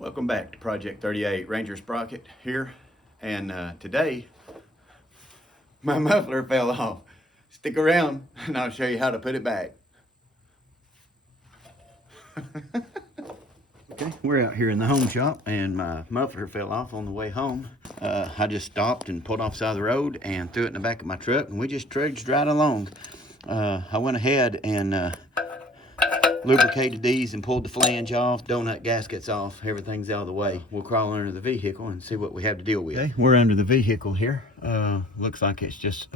Welcome back to Project 38. Ranger Sprocket here, and today my muffler fell off. Stick around and I'll show you how to put it back. Okay, we're out here in the home shop and my muffler fell off on the way home. I just stopped and pulled off the side of the road and threw it in the back of my truck, and we just trudged right along. I went ahead and lubricated these and pulled the flange off, donut gaskets off, everything's out of the way. We'll crawl under the vehicle and see what we have to deal with. Okay, we're under the vehicle here. Looks like it's just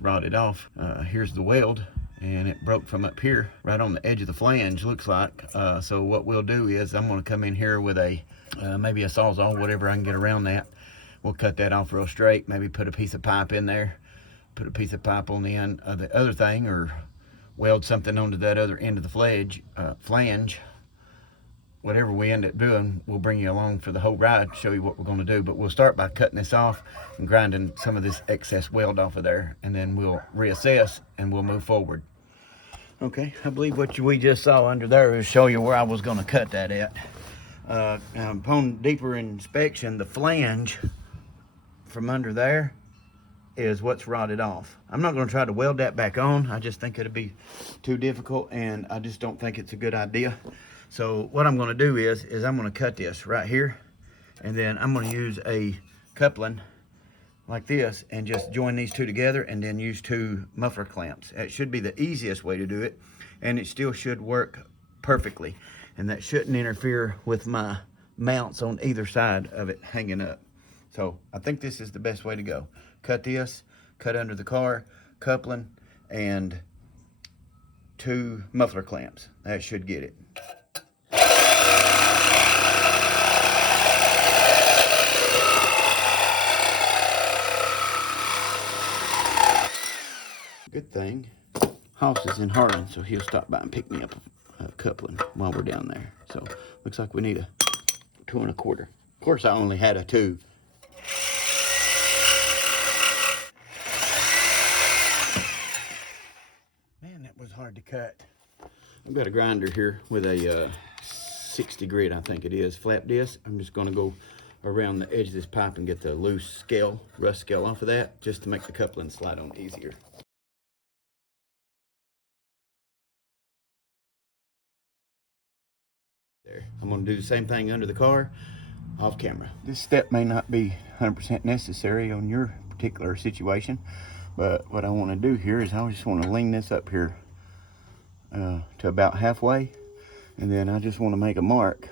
rotted off. Here's the weld, and it broke from up here, right on the edge of the flange, looks like. So what we'll do is I'm gonna come in here with a maybe a Sawzall, whatever I can get around that. We'll cut that off real straight, maybe put a piece of pipe in there, put a piece of pipe on the end of the other thing, or weld something onto that other end of the flange. Whatever we end up doing, we'll bring you along for the whole ride, show you what we're going to do. But we'll start by cutting this off and grinding some of this excess weld off of there, and then we'll reassess and we'll move forward. Okay, I believe what we just saw under there is show you where I was going to cut that at. Upon deeper inspection, the flange from under there is what's rotted off. I'm not going to try to weld that back on. I just think it'd be too difficult, and I just don't think it's a good idea. So what I'm going to do is I'm going to cut this right here, and then I'm going to use a coupling like this and just join these two together, and then use two muffler clamps. It should be the easiest way to do it, and it still should work perfectly, and that shouldn't interfere with my mounts on either side of it hanging up. So I think this is the best way to go. Cut this, cut under the car, coupling, and two muffler clamps. That should get it. Good thing Hoss is in Harlan, so he'll stop by and pick me up a coupling while we're down there. So looks like we need a 2 1/4. Of course, I only had a 2. Hard to cut. I've got a grinder here with a 60 grit, I think it is, flap disc. I'm just going to go around the edge of this pipe and get the loose scale, rust scale off of that, just to make the coupling slide on easier. There. I'm going to do the same thing under the car, off camera. This step may not be 100% necessary on your particular situation, but what I want to do here is I just want to lean this up here to about halfway, and then I just want to make a mark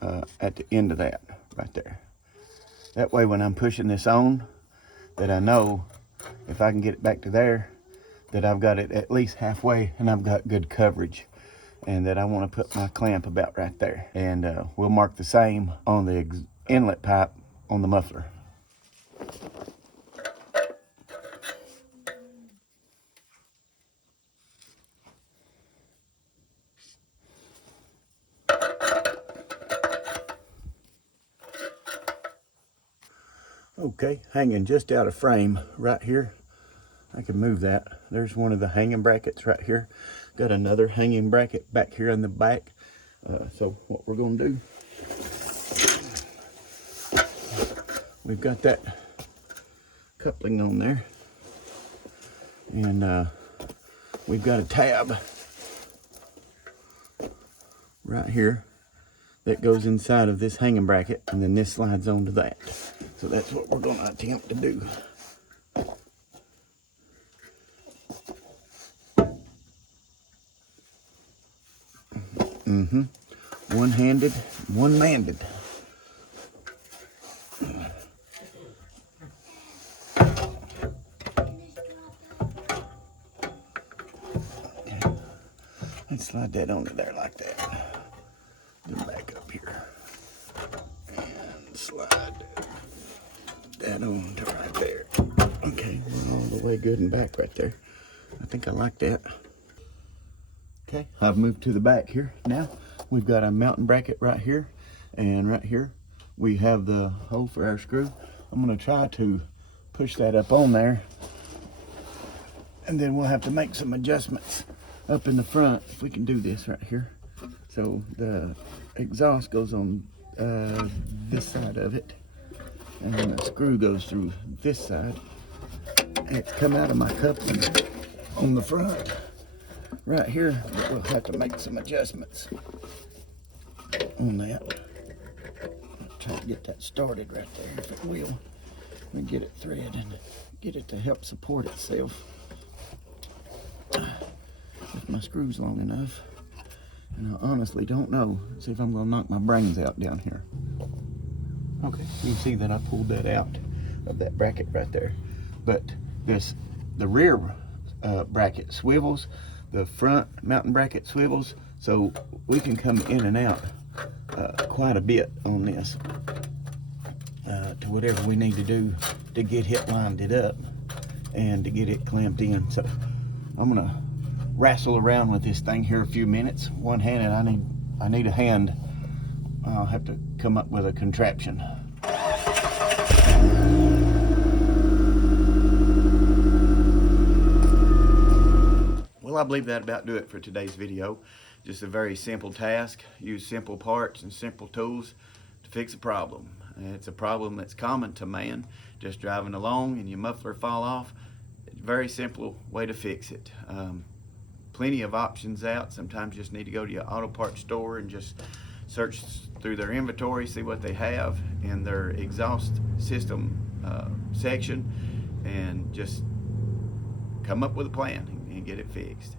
at the end of that right there. That way when I'm pushing this on, that I know if I can get it back to there, that I've got it at least halfway and I've got good coverage, and that I want to put my clamp about right there. And we'll mark the same on the inlet pipe on the muffler. Okay, hanging just out of frame right here. I can move that. There's one of the hanging brackets right here. Got another hanging bracket back here in the back. So what we're going to do, we've got that coupling on there, and we've got a tab right here that goes inside of this hanging bracket, and then this slides onto that. So that's what we're going to attempt to do. One-handed, one-manded. Okay. Let's slide that onto there like that. Then back up here. And slide that on to right there. Okay, we're all the way good and back right there. I think I like that. Okay, I've moved to the back here. Now we've got a mounting bracket right here, and right here we have the hole for our screw. I'm going to try to push that up on there, and then we'll have to make some adjustments up in the front if we can do this right here. So the exhaust goes on this side of it, and then the screw goes through this side, and it's come out of my coupling on the front right here, but we'll have to make some adjustments on that. I'll try to get that started right there if it will. We get it threaded and get it to help support itself. If my screw's long enough, and I honestly don't know. See if I'm gonna knock my brains out down here. Okay, you can see that I pulled that out of that bracket right there. But the rear bracket swivels, the front mounting bracket swivels, so we can come in and out quite a bit on this to whatever we need to do to get it lined it up and to get it clamped in. So I'm gonna wrestle around with this thing here a few minutes. One-handed, I need a hand. I'll have to come up with a contraption. Well, I believe that about do it for today's video. Just a very simple task. Use simple parts and simple tools to fix a problem. It's a problem that's common to man. Just driving along and your muffler fall off. Very simple way to fix it. Plenty of options out. Sometimes you just need to go to your auto parts store and just search through their inventory, see what they have in their exhaust system section, and just come up with a plan and get it fixed.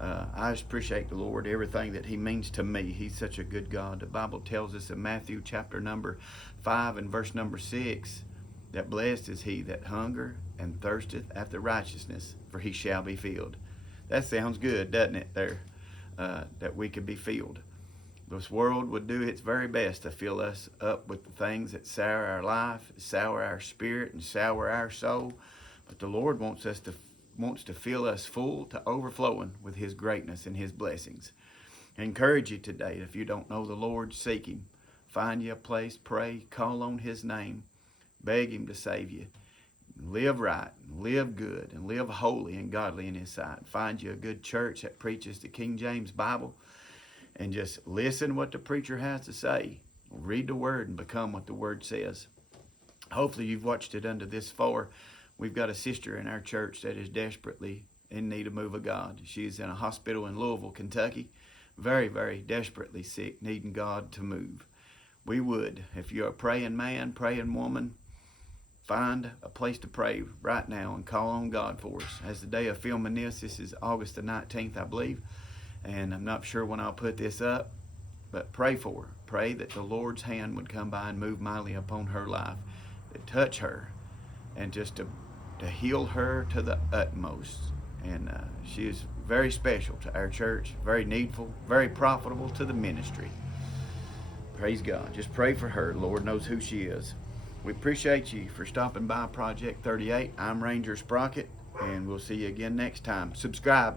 I just appreciate the Lord, everything that He means to me. He's such a good God. The Bible tells us in Matthew chapter number 5 and verse number 6 that blessed is he that hunger and thirsteth after righteousness, for he shall be filled. That sounds good, doesn't it, there? That we could be filled. This world would do its very best to fill us up with the things that sour our life, sour our spirit, and sour our soul. But the Lord wants to fill us full to overflowing with His greatness and His blessings. I encourage you today, if you don't know the Lord, seek Him. Find you a place, pray, call on His name, beg Him to save you. Live right, live good, and live holy and godly in His sight. Find you a good church that preaches the King James Bible, and just listen what the preacher has to say. Read the Word and become what the Word says. Hopefully you've watched it unto this far. We've got a sister in our church that is desperately in need of move of God. She's in a hospital in Louisville, Kentucky, very, very desperately sick, needing God to move. We would, if you're a praying man, praying woman, find a place to pray right now and call on God for us. As the day of filming this is August the 19th, I believe, and I'm not sure when I'll put this up, but pray for her. Pray that the Lord's hand would come by and move mightily upon her life, to touch her, and just to heal her to the utmost. And she is very special to our church, very needful, very profitable to the ministry. Praise God. Just pray for her. Lord knows who she is. We appreciate you for stopping by Project 38. I'm Ranger Sprocket, and we'll see you again next time. Subscribe.